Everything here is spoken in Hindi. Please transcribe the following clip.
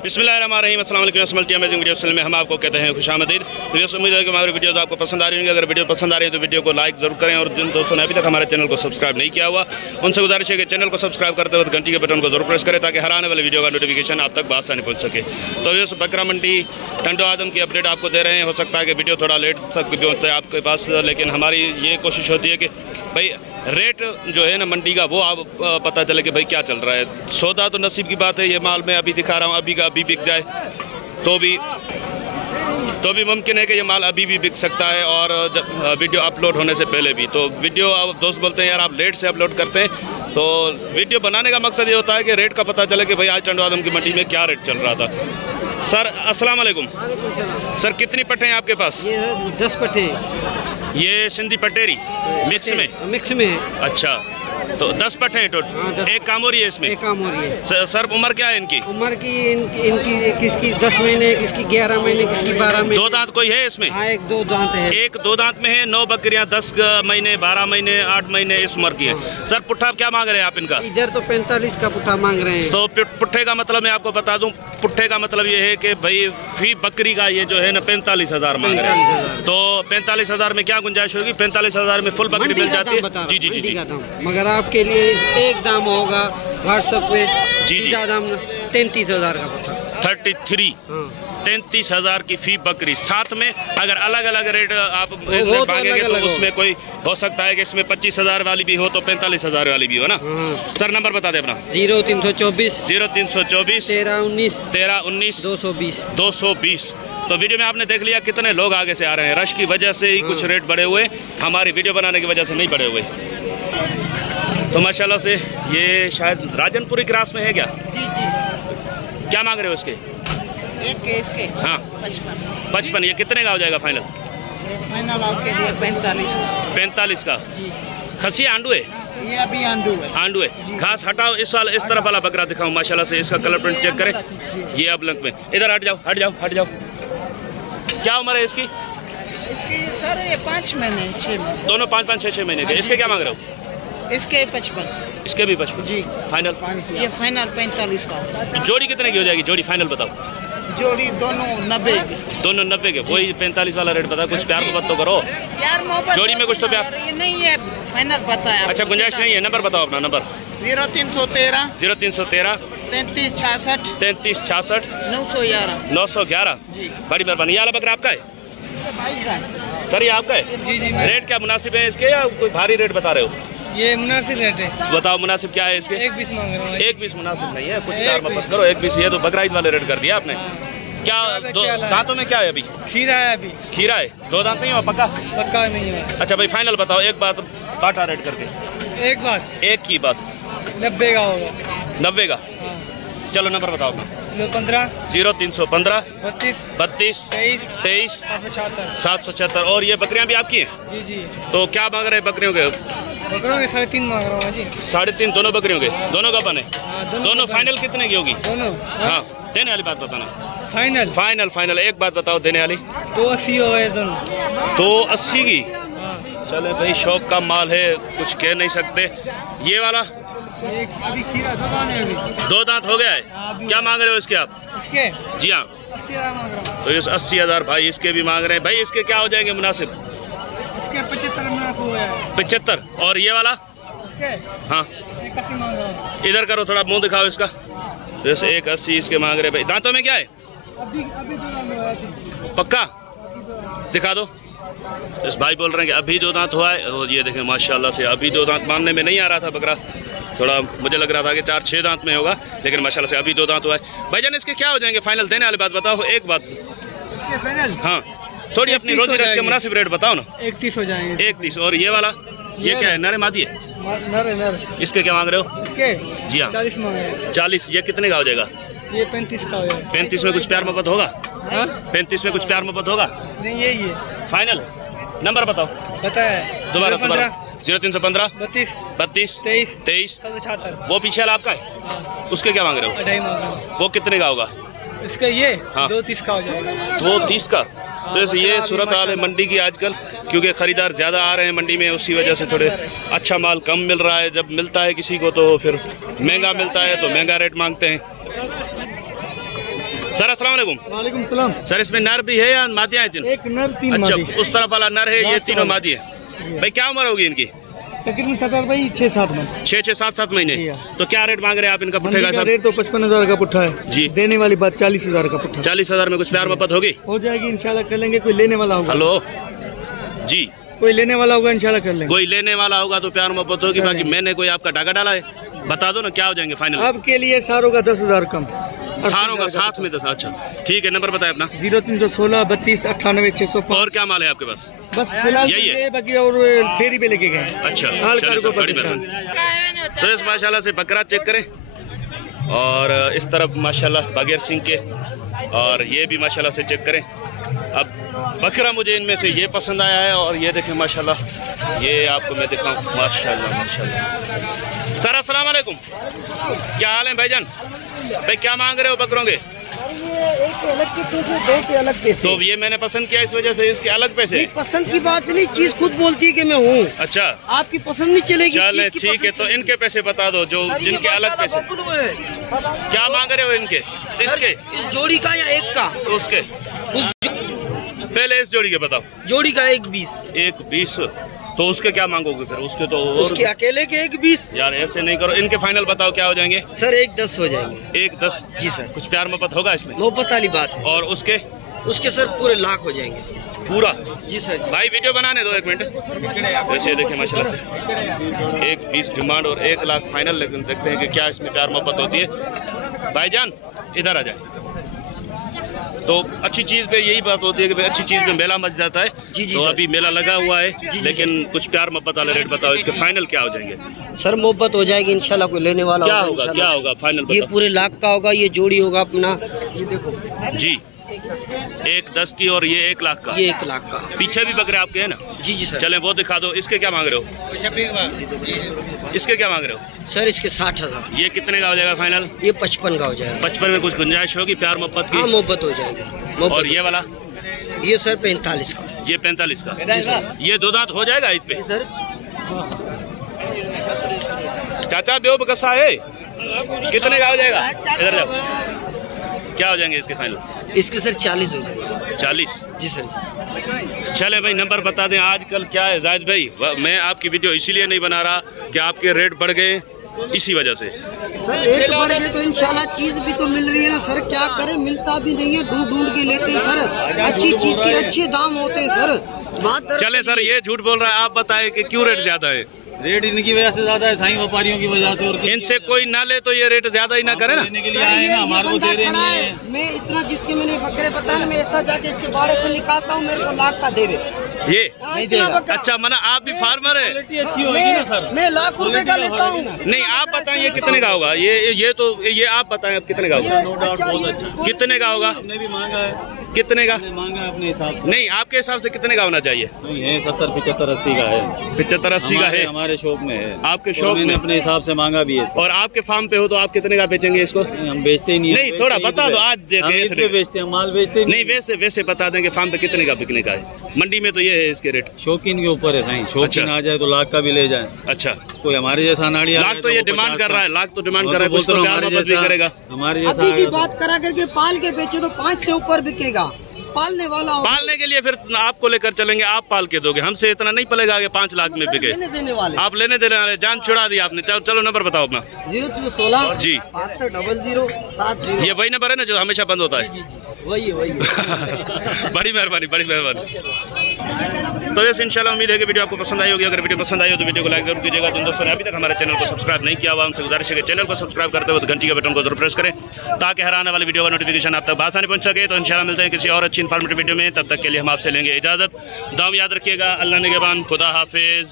बिस्मिल्लाहिर्रहमानिर्रहीम, अस्सलाम वालेकुम। अमेजिंग वीडियो में हम आपको कहते हैं खुशामदीद। उम्मीद है कि हमारी वीडियोस आपको पसंद आ रही होंगी। अगर वीडियो पसंद आ रही है तो वीडियो को लाइक ज़रूर करें, और जिन दोस्तों ने अभी तक हमारे चैनल को सब्सक्राइब नहीं किया हुआ उनसे गुजारिश है कि चैनल को सब्सक्राइब करते वक्त घंटी के बटन को जरूर प्रेस करें, ताकि हर आने वाले वीडियो का नोटिफिकेशन आप तक बासानी पहुँच सके। तो ये बकरा मंडी टंडो आदम की अपडेट आपको दे रहे हैं। हो सकता है कि वीडियो थोड़ा लेट तक पहुँचता है आपके पास, लेकिन हमारी ये कोशिश होती है कि भाई रेट जो है ना मंडी का वो आप पता चले कि भाई क्या चल रहा है। सौदा तो नसीब की बात है, ये माल मैं अभी दिखा रहा हूँ, अभी का अभी बिक जाए तो भी मुमकिन है कि ये माल अभी भी बिक सकता है, और जब वीडियो अपलोड होने से पहले भी। तो वीडियो आप दोस्त बोलते हैं यार आप लेट से अपलोड करते हैं, तो वीडियो बनाने का मकसद ये होता है कि रेट का पता चले कि भाई आज टंडो आदम की मंडी में क्या रेट चल रहा था। सर अस्सलाम वालेकुम। सर कितनी पट्टे हैं आपके पास? ये 10 पट्टे। ये सिंधी पटेरी मिक्स में है। अच्छा, तो 10 पट्टे हैं टोटल। हाँ, एक काम हो रही है इसमें? एक काम हो रही है। सर उम्र क्या है इनकी? उम्र की इनकी किसकी 10 महीने, किसकी 11 महीने, किसकी 12 महीने। 2 दांत कोई है इसमें? हाँ, 1-2 दांत है। 1-2 दांत में है। 9 बकरियां 10 महीने, 12 महीने, 8 महीने इस उम्र की है। हाँ। सर पुट्ठा क्या मांग रहे हैं आप इनका? इधर तो 45 का पुट्ठा मांग रहे हैं। 100 पुट्ठे का मतलब मैं आपको बता दूं, पुट्ठे का मतलब ये है कि भाई फी बकरी का ये जो है ना 45,000 मांग रहे हैं। तो 45,000 में क्या गुंजाइश होगी? 45,000 में फुल बकरी मिल जाती है। जी जी जी। मगर आपके लिए एक दाम होगा व्हाट्सएप पे। जी दाम 33,000 का पुट्ठा। 33। 33,000 की फी बकरी। साथ में अगर अलग अलग रेट आप मांगेंगे तो उसमें कोई हो सकता है कि इसमें 25,000 वाली भी हो तो 45,000 वाली भी हो ना। सर नंबर बता दे अपना। 0324 1319 220। तो वीडियो में आपने देख लिया कितने लोग आगे से आ रहे हैं। रश की वजह से ही कुछ रेट बढ़े हुए, हमारी वीडियो बनाने की वजह से नहीं बढ़े हुए। तो माशाल्लाह से ये शायद राजनपुरी क्रॉस में है क्या? जी जी। क्या मांग रहे हो इसके? इसके हाँ 55। ये कितने का हो जाएगा फाइनल? फाइनल आपके लिए 45 का। जी। खसी आंडू है? ये अभी आंडू है। घास हटाओ, इस वाला इस तरफ वाला बकरा दिखाऊं। माशाल्लाह से इसका कलर प्रिंट चेक करें। ये अब लंक में इधर हट जाओ। क्या उम्र है इसकी? सर ये 5 महीने 6 महीने दोनों 5-5, 6-6 महीने के। इसके क्या मांग रहे हो? इसके 55। इसके भी 55 जी। फाइनल? ये फाइनल 45 का। जोड़ी कितने की हो जाएगी? जोड़ी फाइनल बताओ। जोड़ी दोनों 90 के। दोनों 90 के। वही 45 वाला रेट बता। कुछ प्यार मोहब्बत तो करो। प्यार मोहब्बत जोड़ी में कुछ तो प्यार ये नहीं है, फाइनल बताया। अच्छा गुंजाइश नहीं है। नंबर बताओ अपना। नंबर 0313 3366 3366 911 जी। बड़ी मेहरबानी। ये वाला बकरा आपका है? भाई का। सर ये आपका है? जी जी। रेट क्या मुनासिब है इसके, या कोई भारी रेट बता रहे हो? ये मुनासिब रेट है। बताओ मुनासिब क्या है इसके? 1-20 मांग रहा हूँ। 1-20 मुनासिब नहीं है, कुछ प्यार मोहब्बत करो। 1-20 ये तो बकरा ईद वाले रेट कर दिया आपने। क्या दांतों में क्या है अभी? खीरा है अभी। खीरा है। 2 दांत नहीं हुआ? पक्का नहीं है। अच्छा भाई फाइनल बताओ एक बात, बाटा रेट करके। एक की बात 90 का होगा। 90 का। चलो नंबर बताओ अपना। 0315 32 23 776। और ये बकरियां भी आपकी हैं? जी जी। तो क्या मांग रहे हैं बकरियों के? बकरों के 3.5 मांग रहा हूँ जी। 3.5 दोनों बकरियों के? दोनों का बने? दोनों का फाइनल कितने की होगी? दोनों। हाँ देने वाली बात बताना। फाइनल एक बात बताओ देने वाली। 280 हो गए दोनों। 280 की। चले भाई शौक का माल है, कुछ कह नहीं सकते। ये वाला अभी खीरा 2 दाने अभी। 2 दांत हो गया है। क्या मांग रहे हो इसके आप? इसके जी हाँ 80,000 मांग रहा हूँ। तो इस 80,000 भाई इसके भी मांग रहे हैं। भाई इसके क्या हो जाएंगे मुनासिब? इसके 75 मुनासिब हो गया है। 75। और ये वाला? इसके हाँ 81 मांग रहा हूँ। इधर करो, थोड़ा मुंह दिखाओ इसका। जैसे 180 इसके मांग रहे भाई। दांतों में क्या है? अभी 2 दाने हुआ है। पक्का दिखा दो। इस भाई बोल रहे हैं कि अभी 2 दांत हुआ है। और ये देखें माशाल्लाह से अभी 2 दांत मानने में नहीं आ रहा था बकरा, थोड़ा मुझे लग रहा था कि 4-6 दांत में होगा, लेकिन माशाल्लाह से अभी 2 दांत हुआ है। भाईजान इसके क्या हो जाएंगे फाइनल? देने वाली बात बताओ। एक बात फाइनल। हाँ थोड़ी अपनी रोजी रख के मुनासिब रेट बताओ ना। 31 हो जाएंगे। 31। और ये वाला ये क्या है? नर मादी है? नर। इसके क्या मांग रहे हो? इसके जी हाँ 40 मांग रहे हैं। 40। ये कितने का हो जाएगा? ये 35 का हो जाएगा। 35 में कुछ प्यार मोहब्बत होगा? 35 में कुछ प्यार मोहब्बत होगा? नहीं यही है फाइनल। नंबर बताओ। बताया दोबारा 0315 32 23 776। वो पीछे वाला आपका है? उसके क्या मांग रहे हो? 2.5 मांग रहा हूँ। वो कितने का होगा? इसका ये हाँ 2.30 का हो जाएगा। 2.30 का। तो जैसे ये सूरत हाल है मंडी की आजकल, क्योंकि ख़रीदार ज़्यादा आ रहे हैं मंडी में, उसी वजह से थोड़े अच्छा माल कम मिल रहा है। जब मिलता है किसी को तो फिर महंगा मिलता है, तो महंगा रेट मांगते हैं। सर अस्सलाम वालेकुम। वालेकुम सलाम। सर इसमें नर भी है या मादियाँ हैं तीन? एक नर 3 अच्छा, मादी। उस तरफ वाला नर है, ये तीनों मादी है। भाई क्या उम्र होगी इनकी? तकरीबन 7 भाई 6-7 मंथ। 6-7 महीने। तो क्या रेट मांग रहे हैं आप इनका पुट्ठे का? रेट तो 55,000 का पुट्ठा है जी। देने वाली बात 40,000 का पुट्ठा। 40,000 में कुछ प्यार मोहब्बत होगी? हो जाएगी इंशाल्लाह, कर लेंगे। कोई लेने वाला होगा? हेलो जी, कोई लेने वाला होगा इंशाल्लाह कर लेंगे। कोई लेने वाला होगा तो प्यार मोहब्बत होगी। बाकी मैंने कोई आपका डाका डाला है, बता दो ना क्या हो जाएंगे फाइनल? आपके लिए सारों का 10,000 कम, सारों का साथ में 10। अच्छा ठीक है, नंबर बताए अपना। 0316 32 98 605। और क्या माल है आपके पास? बस फिलहाल यही है? बाकी और फेरी पे लेके गए। अच्छा हाल चलिए कार्गो सर, बड़ी पाकिस्तान। मेहरबानी। तो इस माशाल्लाह से बकरा चेक करें, और इस तरफ माशाल्लाह बागेर सिंह के, और ये भी माशाल्लाह से चेक करें। अब बकरा मुझे इनमें से ये पसंद आया है, और ये देखें माशाल्लाह, ये आपको मैं दिखाऊं माशाल्लाह माशाल्लाह। सर अस्सलाम वालेकुम, क्या हाल है भाईजान? भाई क्या मांग रहे हो बकरों के? एक अलग के पैसे, दो के अलग पैसे। तो ये मैंने पसंद किया इस वजह से इसके अलग पैसे। पसंद की बात नहीं, चीज खुद बोलती है कि मैं हूँ। अच्छा आपकी पसंद नहीं चलेगी। चले ठीक है, तो इनके पैसे बता दो, जो जिनके अलग पैसे। क्या मांग रहे हो इनके? इसके इस जोड़ी का या एक का? तो उसके पहले इस जोड़ी के बताओ। जोड़ी का 1,20। 1,20। तो उसके क्या मांगोगे फिर? उसके तो उसके अकेले के 1,20। यार ऐसे नहीं करो, इनके फाइनल बताओ क्या हो जाएंगे? सर 1,10 हो जाएंगे। 1,10 जी सर। कुछ प्यार मोहब्बत होगा इसमें? मोहब्बत वाली बात है। और उसके? उसके सर पूरे लाख हो जाएंगे पूरा। जी सर जी। भाई वीडियो बनाने दो 1 मिनट। वैसे देखें माशाल्लाह से 1,20 डिमांड और 1 लाख फाइनल, लेकिन देखते हैं कि क्या इसमें प्यार मोहब्बत होती है। भाईजान इधर आ जाए। तो अच्छी चीज़ पे यही बात होती है कि अच्छी चीज़ पे मेला मच जाता है। जी जी तो सर। अभी मेला लगा हुआ है, लेकिन कुछ प्यार मोहब्बत वाले रेट बताओ, इसके फाइनल क्या हो जाएंगे? सर मोहब्बत हो जाएगी इंशाल्लाह, कोई लेने वाला क्या होगा होगा? इंशाल्लाह। क्या होगा फाइनल ये बताओ? पूरे लाख का होगा। ये जोड़ी होगा अपना, ये देखो, जी 1,10 की, और ये 1 लाख का। ये 1 लाख का। पीछे भी बकरे आपके हैं ना? जी जी सर। चलें वो दिखा दो। इसके क्या मांग रहे हो? इसके क्या मांग रहे हो? सर इसके 60,000। ये कितने का हो जाएगा फाइनल? ये 55 का हो जाएगा। 55 में कुछ गुंजाइश होगी प्यार मोहब्बत हाँ की? मोहब्बत हो जाएगी। और ये वाला? ये सर 45 का। ये 45 का। ये 2 दांत हो जाएगा ईद पे? सर चाचा बेब कसा है, कितने का हो जाएगा? इधर जाओ। क्या हो जाएंगे इसके फाइनल? इसके सर 40 हो जाएगा। 40? जी सर जी। चले भाई नंबर बता दें। आजकल क्या है जाहिद भाई, मैं आपकी वीडियो इसीलिए नहीं बना रहा कि आपके रेट बढ़ गए, इसी वजह से। सर रेट बढ़ गए तो इंशाल्लाह चीज भी तो मिल रही है ना सर, क्या करें, मिलता भी नहीं है, ढूंढ ढूंढ के लेते हैं सर। अच्छी चीज के अच्छे दाम होते हैं सर। बात चले सर, ये झूठ बोल रहा है, आप बताएं कि क्यों रेट ज्यादा है? रेट इनकी वजह से ज्यादा है, साईं व्यापारियों की वजह से। और इनसे कोई ना ले तो ये रेट ज्यादा ही ना करे ना। लेने के लिए सर आए ये ना, हमारे को बंदा दे रहे खड़ा हैं। है, मैं इतना जिसके मैंने बकरे बताया, मैं ऐसा जाके इसके बाड़े से निकालता हूँ, मेरे को लाख का दे दे। ये इतना बकरा। अच्छा, मना आप भी फार्मर है? क्वालिटी अच्छी होगी ना सर। मैं लाख रुपए का लेता हूँ। नहीं आप बताएं ये कितने का होगा? ये आप बताएं अब कितने का होगा? नो डाउट बहुत अच्छा। कितने का होगा? हमने भी मांगा है, कितने का? हमने मांगा है अपने हिसाब से। नहीं आपके हिसाब से कितने का होना चाहिए? नहीं है 70, 75, 80 का है। 75, 80 का है हमारे शॉप में है। आपके तो शॉप मैंने में? अपने हिसाब से मांगा भी है। और आपके फार्म पे हो तो आप कितने का बेचेंगे इसको? हम बेचते ही नहीं। नहीं, थोड़ा बता दो, आज देते हैं इस रेट। बेचते हैं, माल बेचते ही नहीं वैसे बता देंगे फार्म पे कितने का बिकने का है। मंडी में तो ये है इसके रेट। शौकीन के ऊपर है साईं, शौकीन अच्छा। आ जाए तो लाख का भी ले जाए। अच्छा, कोई हमारे जैसा नाड़ी आ लाख जाए तो ये वो डिमांड 50 कर रहा है, लाख तो डिमांड वो कर रहा है, कुछ तो प्यार हमारे मोहब्बत भी जैसा- करेगा। हमारे जैसा अभी की आएगा तो- बात करा करके पाल के बेचे तो 5 से ऊपर बिकेगा। पालने वाला हो। पालने के लिए फिर आपको लेकर चलेंगे, आप पाल के दोगे, हमसे इतना नहीं पलेगा कि 5 लाख में सर, बिके। लेने देने वाले। आप लेने देने वाले, जान छुड़ा दी आपने। चलो नंबर बताओ अपना। 0316 जी 7200 70। ये वही नंबर है ना जो हमेशा बंद होता है? वही वही। बड़ी मेहरबानी, बड़ी मेहरबानी। तो यस इंशाल्लाह उम्मीद है कि वीडियो आपको पसंद आई होगी। अगर वीडियो पसंद आई हो तो वीडियो को लाइक जरूर कीजिएगा। जिन दोस्तों ने अभी तक हमारे चैनल को सब्सक्राइब नहीं किया हुआ उनसे गुजारिश है कि चैनल को सब्सक्राइब करते हुए घंटी के बटन को जरूर प्रेस करें, ताकि हर आने वाली वीडियो का नोटिफिकेशन आप तक आसानी पहुंच सके। तो इंशाल्लाह मिलते हैं किसी और अच्छी इन्फॉर्मेटिव वीडियो में, तब तक के लिए हम आपसे लेंगे इजाज़त। दुआ में याद रखिएगा। अल्लाह निगहबान, खुदा हाफिज़।